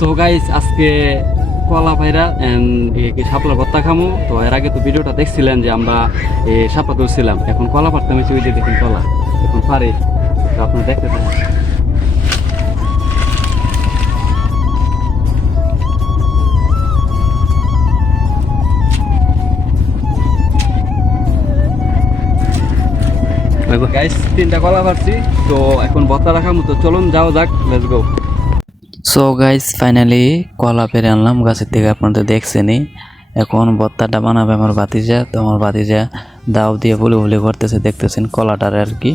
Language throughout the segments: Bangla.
সো গাইস আজকে কলা ভাইরা সাপলা ভত্তা খামো। তো এর আগে তো ভিডিওটা দেখছিলেন যে আমরা সাপা তুলছিলাম এখন কলা পারতাম হচ্ছে ওই যে দেখুন কলা। এখন পারে। তো আপনারা দেখতে থাকুন। গাইস তিনটা কলা পারছি তো এখন ভত্তা রাখামো। তো চলুন যাও যাক। Let's go so guys finally কলা পেরে আনলাম, গাছের থেকে আপনাদের দেখছেনই। এখন ভর্তাটা বানাবে আমার বাতিজা তো আমার বাতিজা দাও দিয়ে বলে বলে করতেছে দেখতেছেন কলাটার আর কি।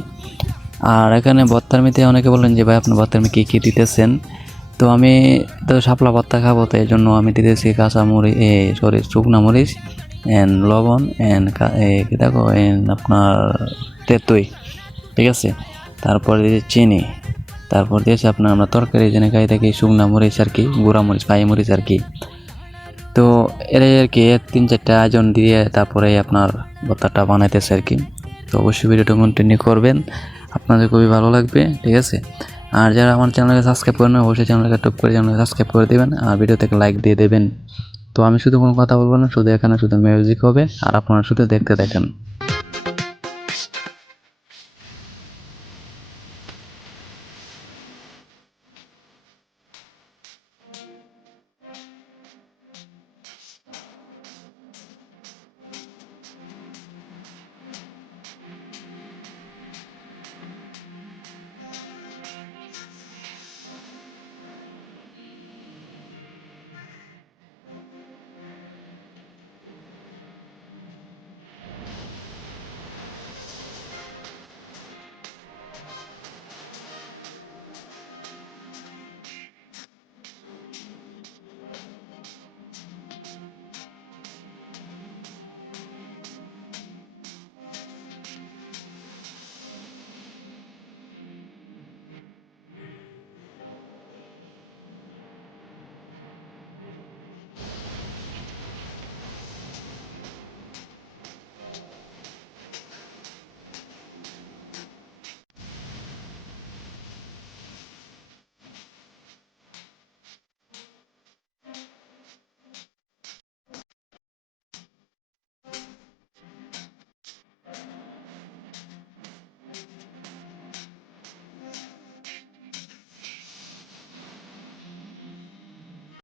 আর এখানে ভর্তার মিতে অনেকে বলেন যে, ভাই আপনার ভর্তার কী কী দিতেছেন? তো আমি তো শাপলা ভর্তা খাব, তো এই জন্য আমি দিতেছি কাঁচা মরিচ এ, সরি, শুকনা মরিচ অ্যান্ড লবণ অ্যান্ড কী দেখো এন আপনার তেঁতুই, ঠিক আছে? তারপরে দিয়েছি চিনি। তারপর দিয়েছে আপনার আমরা তরকারি যেন খাই থাকি শুকনা মরিচ আর কি, গুঁড়া মরিচ পাই মরিচ আর কি। তো এরাই আর কি তিন, চারটা আয়োজন দিয়ে তারপরে আপনার ভর্তাটা বানাইতেছে আর কি। তো অবশ্যই ভিডিওটা কন্টিনিউ করবেন, আপনাদের খুবই ভালো লাগবে, ঠিক আছে? আর যারা আমার চ্যানেলকে সাবস্ক্রাইব করেন অবশ্যই চ্যানেলকে টপ করে চ্যানেলকে সাবস্ক্রাইব করে দেবেন আর ভিডিও থেকে লাইক দিয়ে দেবেন। তো আমি শুধু কোনো কথা বলব না, শুধু এখানে শুধু মিউজিক হবে, আর আপনারা শুধু দেখতে দেখেন